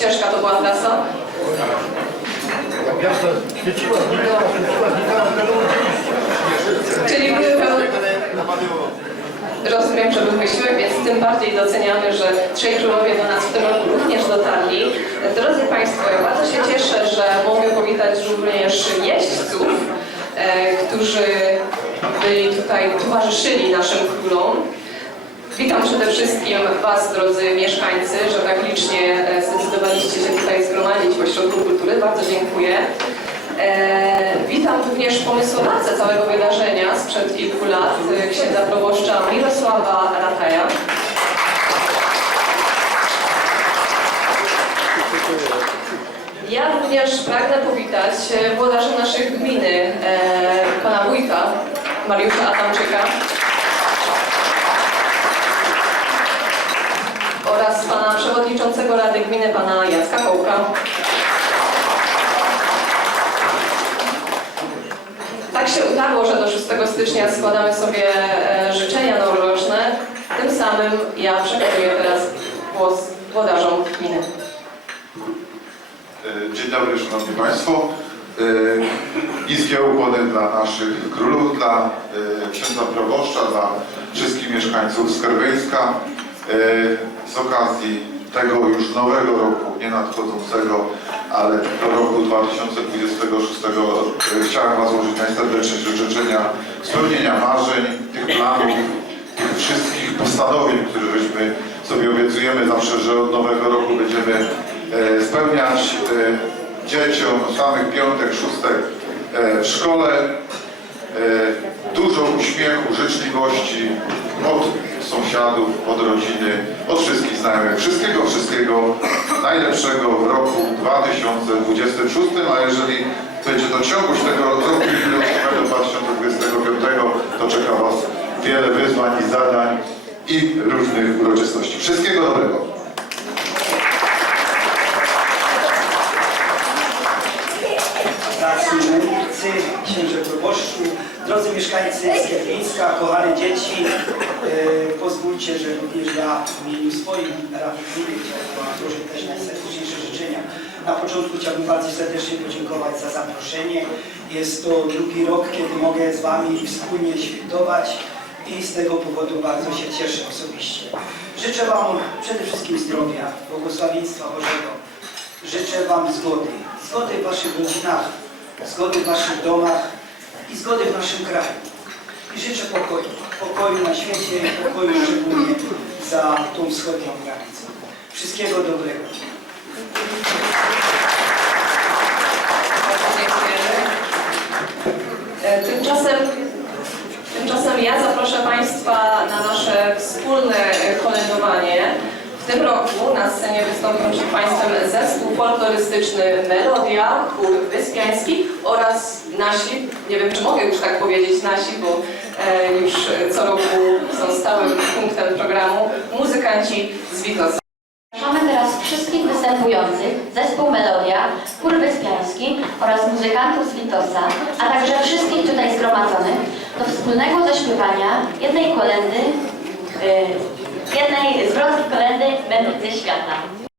Ciężka to była trasa. Znikała, świeciła, znikała, Czyli były pełne... Rozumiem, że był wysiłek, więc tym bardziej doceniamy, że trzej królowie do nas w tym roku również dotarli. Drodzy Państwo, ja bardzo się cieszę, że mogę powitać również jeźdźców, e, którzy byli tutaj, towarzyszyli naszym królom. Witam przede wszystkim Was, drodzy mieszkańcy, że tak licznie e, zdecydowaliście się tutaj zgromadzić w Ośrodku Kultury. Bardzo dziękuję. E, witam również pomysłodawcę całego wydarzenia sprzed kilku lat, e, księdza proboszcza Mirosława Rataja. Ja również pragnę powitać włodarzy naszych gminy, pana wójta Mariusza Adamczyka. oraz przewodniczącego Rady Gminy, pana Jacka Kołka. Tak się udało, że do 6 stycznia składamy sobie e, życzenia noworoczne. Tym samym ja przekazuję teraz głos włodarzom gminy. E, Dzień dobry Szanowni Państwo. E, Niskie ukłony dla naszych królów, dla e, księdza proboszcza, dla wszystkich mieszkańców Skarbeńska. Z okazji tego już nowego roku, nie nadchodzącego, ale do roku 2026 e, chciałem Was złożyć najserdeczniejsze życzenia spełnienia marzeń, tych planów, tych wszystkich postanowień, które żeśmy sobie obiecujemy zawsze, że od nowego roku będziemy e, spełniać e, dzieciom samych piątek, szóstek w szkole. Dużo uśmiechu, życzliwości od sąsiadów, od rodziny, od wszystkich znajomych. Wszystkiego, wszystkiego najlepszego w roku 2026, a jeżeli będzie to ciągłość tego roku jubileuszowego 2025, to czeka Was wiele wyzwań i zadań i różnych uroczystości. Wszystkiego dobrego. Drodzy mieszkańcy Skiernieńska, kochane dzieci, e, pozwólcie, że również ja w imieniu swoim Gminy chciałbym Wam złożyć też najserdeczniejsze życzenia. Na początku chciałbym bardzo serdecznie podziękować za zaproszenie. Jest to drugi rok, kiedy mogę z Wami wspólnie świętować i z tego powodu bardzo się cieszę osobiście. Życzę Wam przede wszystkim zdrowia, błogosławieństwa Bożego. Życzę Wam zgody. Zgody w Waszych rodzinach, zgody w Waszych domach i zgody w naszym kraju. I życzę pokoju. Pokoju na świecie, pokoju szczególnie za tą wschodnią granicą. Wszystkiego dobrego. E, Tymczasem, tymczasem ja zaproszę Państwa na nasze wspólne e, kolędowanie. W tym roku na scenie wystąpią przed Państwem zespół folklorystyczny Melodia, chór Wyspiański oraz nasi, nie wiem czy mogę już tak powiedzieć nasi, bo e, już co roku są stałym punktem programu, muzykanci z Witosa. Zapraszamy teraz wszystkich występujących, zespół Melodia, chór Wyspiański oraz muzykantów z Witosa, a także wszystkich tutaj zgromadzonych do wspólnego zaśpiewania jednej kolendy, y, jednej zwrotki kolendy Mędrcy Świata.